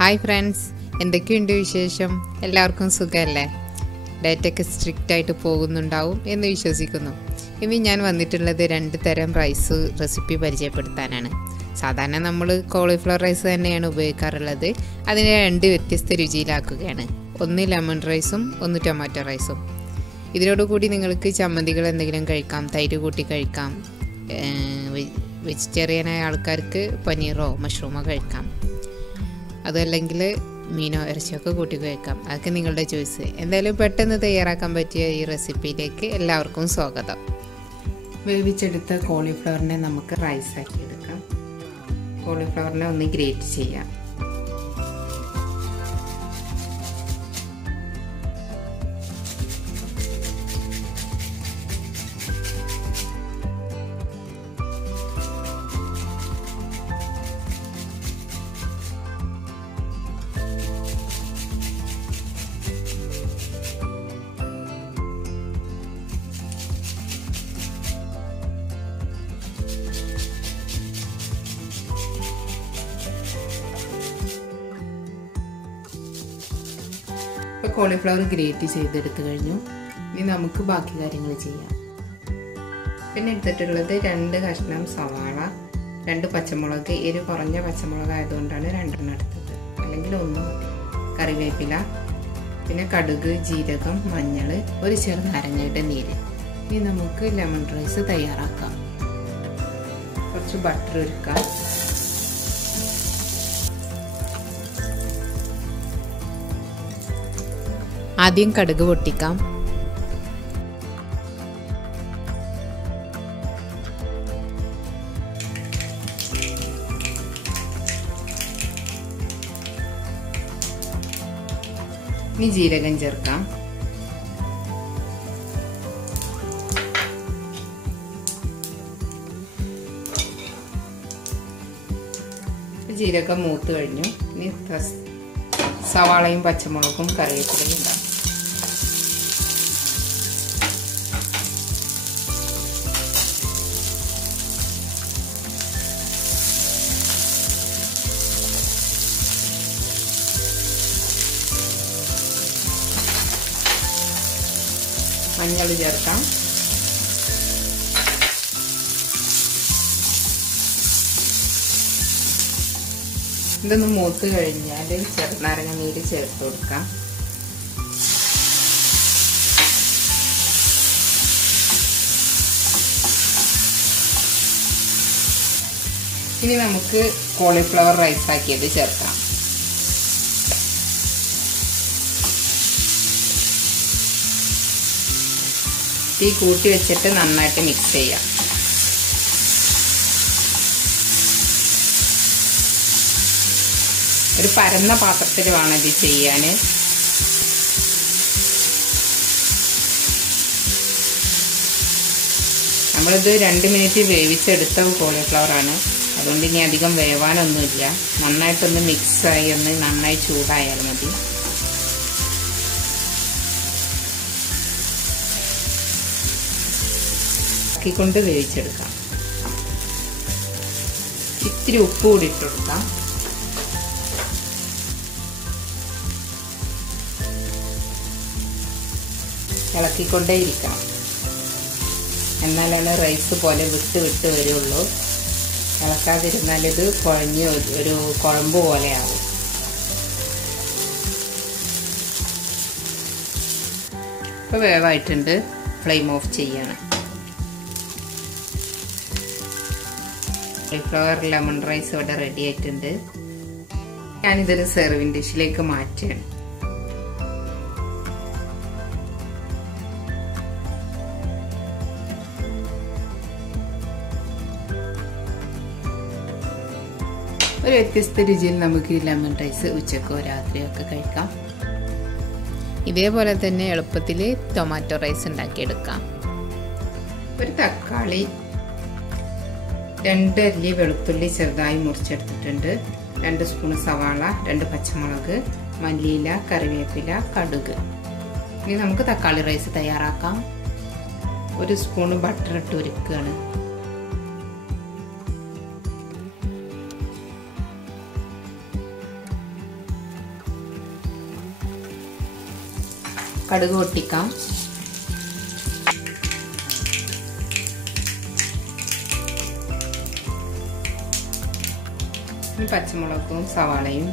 Hi friends, എന്തൊക്കെയുണ്ട് വിശേഷം? എല്ലാവർക്കും സുഖമല്ലേ? ഡയറ്റൊക്കെ സ്ട്രിക്റ്റ് ആയിട്ട് പോകുന്നുണ്ടാവും എന്ന് വിശ്വസിക്കുന്നു. ഇനി ഞാൻ വന്നിട്ടുള്ളത് 2 തരം റൈസ് റെസിപ്പി പരിചയപ്പെടുത്താനാണ്. സാധാരണ നമ്മൾ കോളിഫ്ലവർ റൈസ് തന്നെയാണ് ഉപയോഗിക്കാറുള്ളത്. അതിനെ 2 വ്യത്യസ്ത രുചിയിലാക്കുകയാണ്. ഒന്ന് ലെമൺ റൈസും ഒന്ന് ടൊമാറ്റോ റൈസും. ഇതിനോടുകൂടി നിങ്ങൾക്ക് ചമ്മന്തികൾ എന്തെങ്കിലും കഴിക്കാം, തൈര് കൂട്ടി കഴിക്കാം. വെജിറ്റേറിയനായ ആൾക്കാർക്ക് പനീറോ മഷ്റൂമോ കഴിക്കാം. അതല്ലെങ്കിൽ മീനോ ഇറച്ചിയൊക്കെ കൂട്ടി കഴിക്കാം. അതൊക്കെ നിങ്ങളുടെ ചോയ്സ്. എന്തായാലും പെട്ടെന്ന് തയ്യാറാക്കാൻ പറ്റിയ ഈ റെസിപ്പിയിലേക്ക് എല്ലാവർക്കും സ്വാഗതം. വേവിച്ചെടുത്ത കോളിഫ്ലവറിനെ നമുക്ക് റൈസാക്കി എടുക്കാം. കോളിഫ്ലവറിനെ ഒന്ന് ഗ്രേറ്റ് ചെയ്യാം. ഇപ്പോൾ കോളിഫ്ലവർ ഗ്രേറ്റ് ചെയ്തെടുത്തു കഴിഞ്ഞു. ഇനി നമുക്ക് ബാക്കി കാര്യങ്ങൾ ചെയ്യാം. പിന്നെ എടുത്തിട്ടുള്ളത് 2 കഷ്ണം സവാള, 2 പച്ചമുളക്. എരിവ് കുറഞ്ഞ പച്ചമുളക് ആയതുകൊണ്ടാണ് 2 എടുത്തത്, അല്ലെങ്കിൽ 1 മതി. കറിവേപ്പില, പിന്നെ കടുക്, ജീരകം, മഞ്ഞൾ, ഒരു ചെറുനാരങ്ങയുടെ നീര്. ഇനി നമുക്ക് ലെമൺ റൈസ് തയ്യാറാക്കാം. കുറച്ച് ബട്ടർ ഒഴിക്കാം. ആദ്യം കടുക് പൊട്ടിക്കാം. ഇനി ജീരകം ചേർക്കാം. ജീരകം മൂത്ത് കഴിഞ്ഞു. ഇനി സവാളയും പച്ചമുളകും കറിവേപ്പിലയും ഉണ്ടാകും. മഞ്ഞൾ ചേർക്കാം. ഇതൊന്ന് മൂത്ത് കഴിഞ്ഞാൽ ചെറുനാരങ്ങ നീര് ചേർത്ത് കൊടുക്കാം. ഇനി നമുക്ക് കോളിഫ്ലവർ റൈസ് ആക്കിയത് ചേർക്കാം. തീ കൂട്ടി വെച്ചിട്ട് നന്നായിട്ട് മിക്സ് ചെയ്യാം. ഒരു പരന്ന പാത്രത്തിൽ വേണം ഇത് ചെയ്യാൻ. നമ്മളിത് 2 മിനിറ്റ് വേവിച്ചെടുത്ത കോളിഫ്ലവർ ആണ്. അതുകൊണ്ട് ഇനി അധികം വേവാനൊന്നുമില്ല. നന്നായിട്ടൊന്ന് മിക്സായി ഒന്ന് നന്നായി ചൂടായാൽ മതി. കൊണ്ട് വേവിച്ചെടുക്കാം. ഇത്തിരി ഉപ്പ് കൂടി ഇട്ട് കൊടുക്കാം. ഇളക്കിക്കൊണ്ടേ ഇരിക്കണം. എന്നാലാണ് റൈസ് പോലെ വിട്ട് വിട്ട് വരുള്ളൂ. ഇളക്കാതിരുന്നാൽ ഇത് കുഴഞ്ഞ് ഒരു കുഴമ്പ് പോലെയാവും. ഇപ്പോൾ വേവായിട്ടുണ്ട്. ഫ്ലെയിം ഓഫ് ചെയ്യണം. കോളിഫ്ലവർ ലെമൺ റൈസ് ഇവിടെ റെഡി ആയിട്ടുണ്ട്. ഞാനിതൊരു സെർവിങ് ഡിഷിലേക്ക് മാറ്റുകയാണ്. ഒരു വ്യത്യസ്ത രുചിയിൽ നമുക്ക് ഈ ലെമൺ റൈസ് ഉച്ചക്കോ രാത്രിയോ ഒക്കെ കഴിക്കാം. ഇതേപോലെ തന്നെ എളുപ്പത്തിൽ ടൊമാറ്റോ റൈസ് ഉണ്ടാക്കിയെടുക്കാം. ഒരു തക്കാളി, 2 അല്ലി വെളുത്തുള്ളി ചെറുതായി മുറിച്ചെടുത്തിട്ടുണ്ട്. 2 സ്പൂൺ സവാള, 2 പച്ചമുളക്, മല്ലിയില, കറിവേപ്പില, കടുക്. ഇനി നമുക്ക് തക്കാളി റൈസ് തയ്യാറാക്കാം. 1 സ്പൂൺ ബട്ടർ ഇട്ട് ഉരുക്കുകയാണ്. കടുക് പൊട്ടിക്കാം. പച്ചമുളകും സവാളയും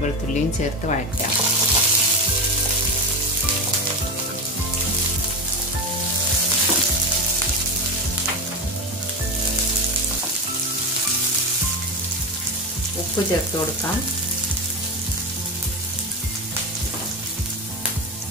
വെളുത്തുള്ളിയും ചേർത്ത് വഴറ്റാം. ഉപ്പ് ചേർത്ത് കൊടുക്കാം.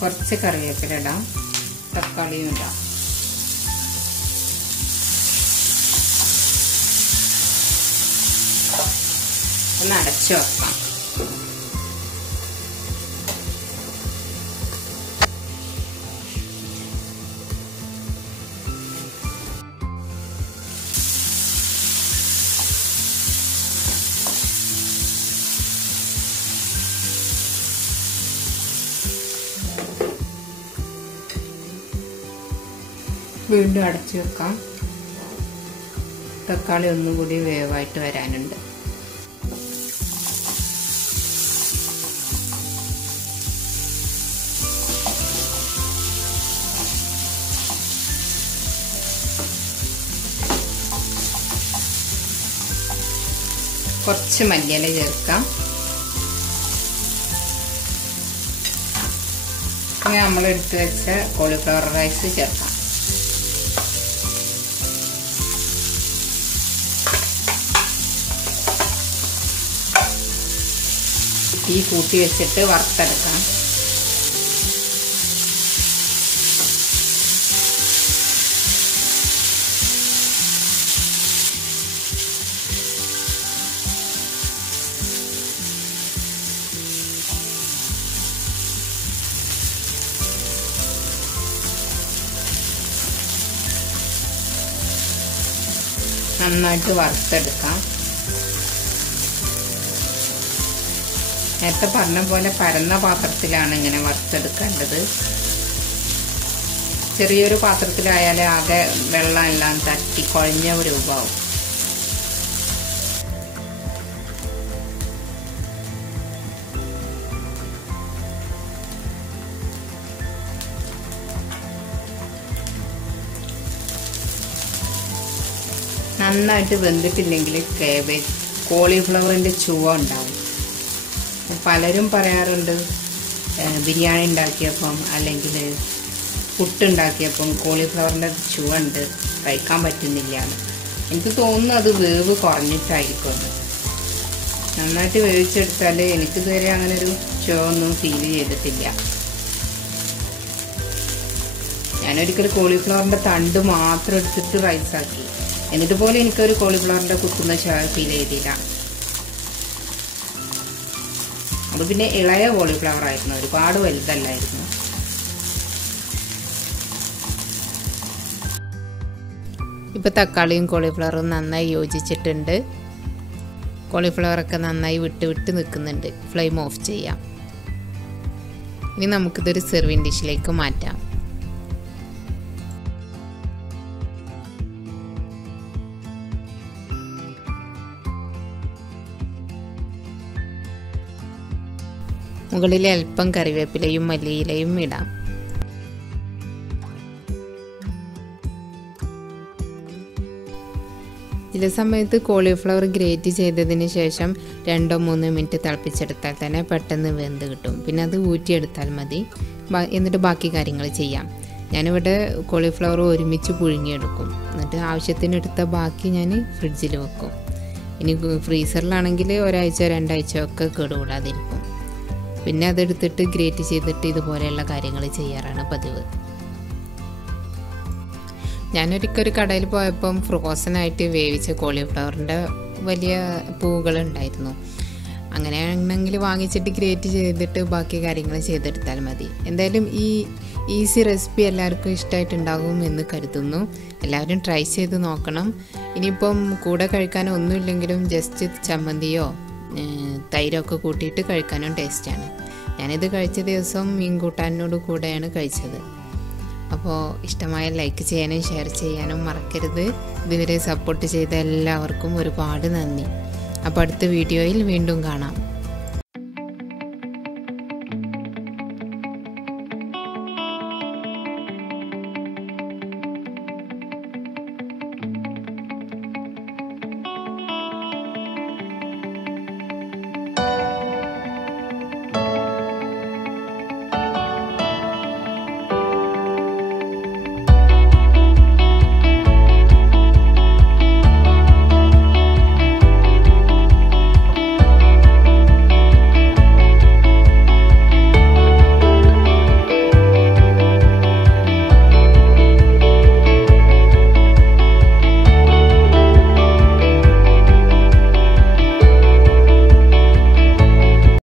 കുറച്ച് കറിവേപ്പില ഇടാം. തക്കാളിയും ഇടാം. ഒന്ന് അടച്ചു വെക്കാം. വീണ്ടും അടച്ചു വെക്കാം. തക്കാളി ഒന്നുകൂടി വേവായിട്ട് വരാനുണ്ട്. കുറച്ച് മല്ലിയില ചേർക്കാം. ഇനി നമ്മൾ എടുത്തു വെച്ച കോളിഫ്ലവർ റൈസ് ചേർക്കാം. തീ കൂട്ടി വെച്ചിട്ട് വറുത്തെടുക്കാം. നന്നായിട്ട് വറുത്തെടുക്കാം. നേരത്തെ പറഞ്ഞ പോലെ പരന്ന പാത്രത്തിലാണ് ഇങ്ങനെ വറുത്തെടുക്കേണ്ടത്. ചെറിയൊരു പാത്രത്തിലായാലേ ആകെ വെള്ളം എല്ലാം തട്ടി കുഴഞ്ഞ രൂപമാവും. നന്നായിട്ട് വെന്തിട്ടില്ലെങ്കിൽ കോളിഫ്ലവറിൻ്റെ ചുവ ഉണ്ടാവും. പലരും പറയാറുണ്ട് ബിരിയാണി ഉണ്ടാക്കിയപ്പം അല്ലെങ്കിൽ പുട്ടുണ്ടാക്കിയപ്പം കോളിഫ്ലവറിൻ്റെ ചുവ ഉണ്ട്, കഴിക്കാൻ പറ്റുന്നില്ല. എനിക്ക് തോന്നുന്നു അത് വേവ് കുറഞ്ഞിട്ടായിരിക്കും. നന്നായിട്ട് വേവിച്ചെടുത്താൽ എനിക്കിതുവരെ അങ്ങനെ ഒരു ചുവ ഒന്നും ഫീൽ ചെയ്തിട്ടില്ല. ഞാനൊരിക്കൽ കോളിഫ്ലവറിൻ്റെ തണ്ട് മാത്രം എടുത്തിട്ട് റൈസാക്കി. എന്നിട്ട് പോലും എനിക്കൊരു കോളിഫ്ലവറിൻ്റെ കുത്തുന്ന ചുവ ഫീൽ ചെയ്തില്ല. അത് പിന്നെ ഇളയ കോളിഫ്ലവർ ആയിരുന്നു, ഒരുപാട് വലുതല്ലായിരുന്നു. ഇപ്പോൾ തക്കാളിയും കോളിഫ്ലവറും നന്നായി യോജിച്ചിട്ടുണ്ട്. കോളിഫ്ലവറൊക്കെ നന്നായി വിട്ട് നിൽക്കുന്നുണ്ട്. ഫ്ലെയിം ഓഫ് ചെയ്യാം. ഇനി നമുക്കിതൊരു സെർവിങ് ഡിഷിലേക്ക് മാറ്റാം. മുകളിൽ അല്പം കറിവേപ്പിലയും മല്ലിയിലയും ഇടാം. ചില സമയത്ത് കോളിഫ്ലവർ ഗ്രേറ്റ് ചെയ്തതിന് ശേഷം 2-3 മിനിറ്റ് തിളപ്പിച്ചെടുത്താൽ തന്നെ പെട്ടെന്ന് വെന്ത് കിട്ടും. പിന്നെ അത് ഊറ്റിയെടുത്താൽ മതി. എന്നിട്ട് ബാക്കി കാര്യങ്ങൾ ചെയ്യാം. ഞാനിവിടെ കോളിഫ്ലവർ ഒരുമിച്ച് പുഴുങ്ങിയെടുക്കും. എന്നിട്ട് ആവശ്യത്തിനെടുത്ത ബാക്കി ഞാൻ ഫ്രിഡ്ജിൽ വെക്കും. ഇനി ഫ്രീസറിലാണെങ്കിൽ 1-2 ആഴ്ച ഒക്കെ കേടുകൂടാതിരിക്കും. പിന്നെ അതെടുത്തിട്ട് ഗ്രേറ്റ് ചെയ്തിട്ട് ഇതുപോലെയുള്ള കാര്യങ്ങൾ ചെയ്യാറാണ് പതിവ്. ഞാനൊരിക്കൽ കടയിൽ പോയപ്പം ഫ്രോസനായിട്ട് വേവിച്ച കോളിഫ്ലവറിൻ്റെ വലിയ പൂവുകളുണ്ടായിരുന്നു. അങ്ങനെയാണെങ്കിൽ വാങ്ങിച്ചിട്ട് ഗ്രേറ്റ് ചെയ്തിട്ട് ബാക്കി കാര്യങ്ങൾ ചെയ്തെടുത്താൽ മതി. എന്തായാലും ഈ ഈസി റെസിപ്പി എല്ലാവർക്കും ഇഷ്ടമായിട്ടുണ്ടാകും എന്ന് കരുതുന്നു. എല്ലാവരും ട്രൈ ചെയ്ത് നോക്കണം. ഇനിയിപ്പം കൂടെ കഴിക്കാനോ ഒന്നുമില്ലെങ്കിലും ജസ്റ്റ് ചമ്മന്തിയോ തൈരൊക്കെ കൂട്ടിയിട്ട് കഴിക്കാനും ടേസ്റ്റാണ്. ഞാനിത് കഴിച്ച ദിവസം മീൻ കൂട്ടാനോട് കൂടെയാണ് കഴിച്ചത്. അപ്പോൾ ഇഷ്ടമായ ലൈക്ക് ചെയ്യാനും ഷെയർ ചെയ്യാനും മറക്കരുത്. ഇതുവരെ സപ്പോർട്ട് ചെയ്ത എല്ലാവർക്കും ഒരുപാട് നന്ദി. അപ്പോൾ അടുത്ത വീഡിയോയിൽ വീണ്ടും കാണാം.